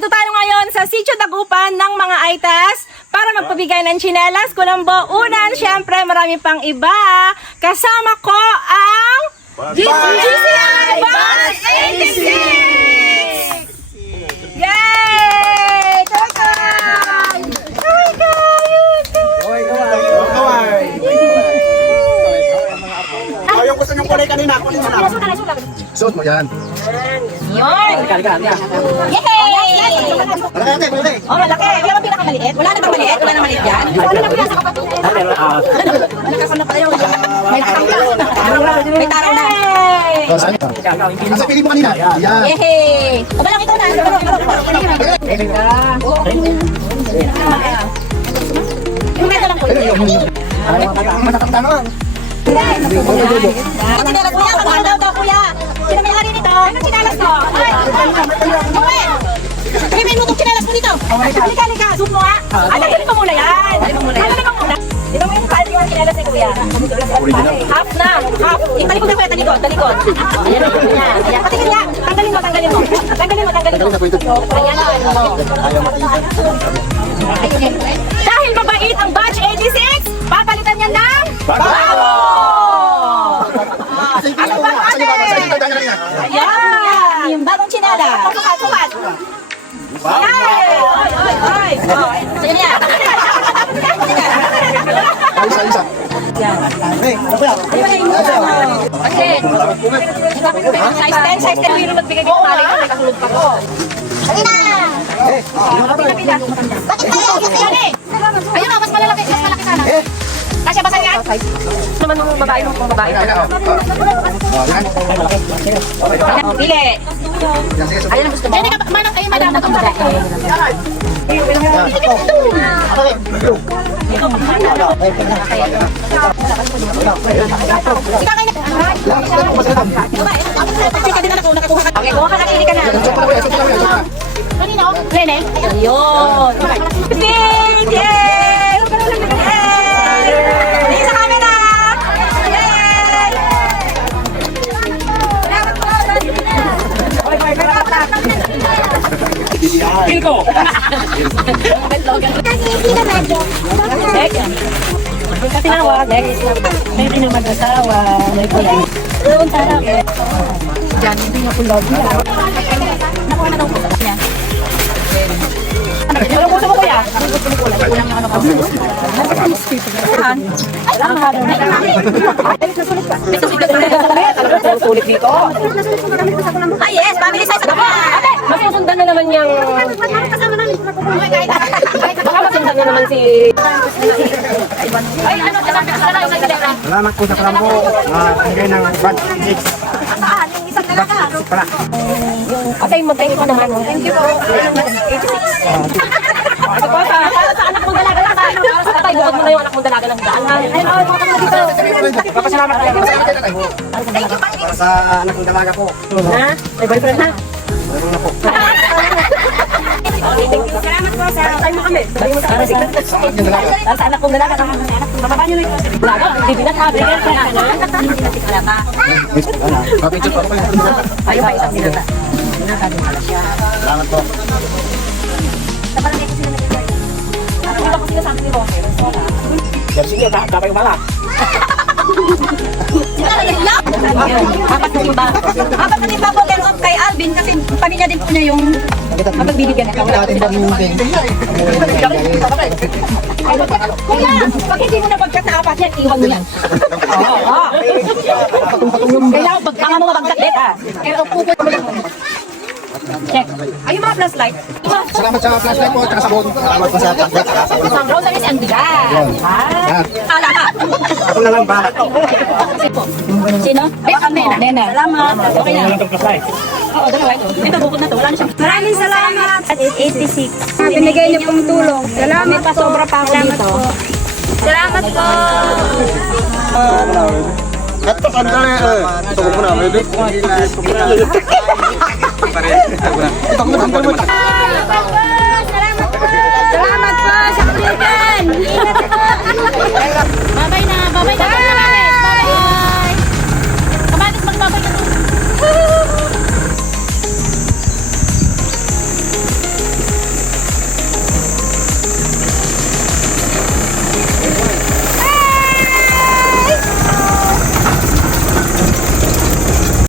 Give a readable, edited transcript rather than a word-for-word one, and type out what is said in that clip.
nandito tayo ngayon sa Sitio Dagupan ng mga Aitas para magpabigay ng tsinelas, kulambo, unan, syempre marami pang iba. Kasama ko ang GCI Bus 86! Yay! Tagay! Yung gusto niyong kulay kanina, kunin mo na. Suot mo yan. Yun! Yay! Malaki. Oh, malaki. Pero ang pinakamaliit. Wala na bang maliit? Wala na maliit yan? Wala na yan sa kapatid. Nakasama tayo. May tarong na. Asa pili mo kanina? Yan. Yay! O, balang ito na. Yung medo lang po. Matatanda. Ang sinalas kuya, pag-handaw daw kuya. Sino may ari nito? Ano sinalas ko? Ay! Noel! Rimin mo itong sinalas mo dito. Halika. Zoom mo nga. Dali mo muna yan. Dali mo muna. Dito mo yung kaldi yung sinalas ni kuya. Half na. Half. Talikod na kuya, talikod. Ayan. Patingin niya. Tanggalin mo. Ayan na. Dahil mabait ang batch 86, papalitan niya ng bago! Ano ba ayan! Yung bagong tsinela. Sukat. Ay! Sige niya. Isa. Size 10. Pero magbigay dito tali ko. May kasulog pa ko. Sige na! Bakit tayo? Ayun na, mas malaki sana. Kasya ba sa'yo yan? Naman nung babae mo, kung babae. Pili. Ayun ang gusto mo. Manang kayo, madam. Itong malaki. Ikaw kayo okay, kuha ka na, pili ka na. Kanina o? Rene? Ayun. Pili! Yay! Tingin sa camera! Yay! Feel ko! Kasi tinawag, may rin ang mag-asawa, may pala. Doon tarap. Diyan, hindi nga pulog. Nakuha na daw po niya. Ano gusto mo kuya? Ano gusto mo kuya? Kulang yung ano ka. Alam na daw. Sulit dito. Ay yes, family size ako. Masusundan na naman yung... Baka masundan na naman si... Ay, ano? Salamat po sa kalambo. Bigay ng batch 6. Atay, mag-thank you naman. Thank you po. Ito po, sa anak mong dalaga lang tayo. Atay, bukod mo na yung anak mong dalaga lang daan. Papasalamat kayo. Sa anak ng dalaga po. Ha? May boyfriend na? Meron na po. Salamat po sa time mo kami. Sabi mo sa anak sa anak kong dalaga. Mababa nyo na ito. Dalaga, hindi binatabi. Kapitid pa ko yan. Ayaw pa isang binata. Binatabi pala siya. Salamat po. Sa barangay ko sila nag-join. Hindi ba ko sila sabi ni Roger? Jersey niyo, kapay yung bala. Apat na timba. Apat na timba po pero kay Alvin kasi pamilya din po niya yung mapagbibigyan na kami. Kuya, pag hindi mo na bagkat na apat yan, iwan mo yan. Kailangan pagtanga mo mabagkat din. Kaya pupot mo lang. Check. Ayun mga flashlight. Salamat sa flashlight po. Tsaka sa phone. Salamat po sa flashlight. Sa grocery si Andigan. Yan. Ala ka. Ako na lang ba? Sino? Nena. Salamat. Okay na. Oo, dalawa ito. Ito, bukod na ito. Wala na siya. Maraming salamat. At 86. Binigay niyo pong tulong. Salamat po. Sobra pa ako dito. Salamat po. Ito, kanta na eh. Ito ko muna. May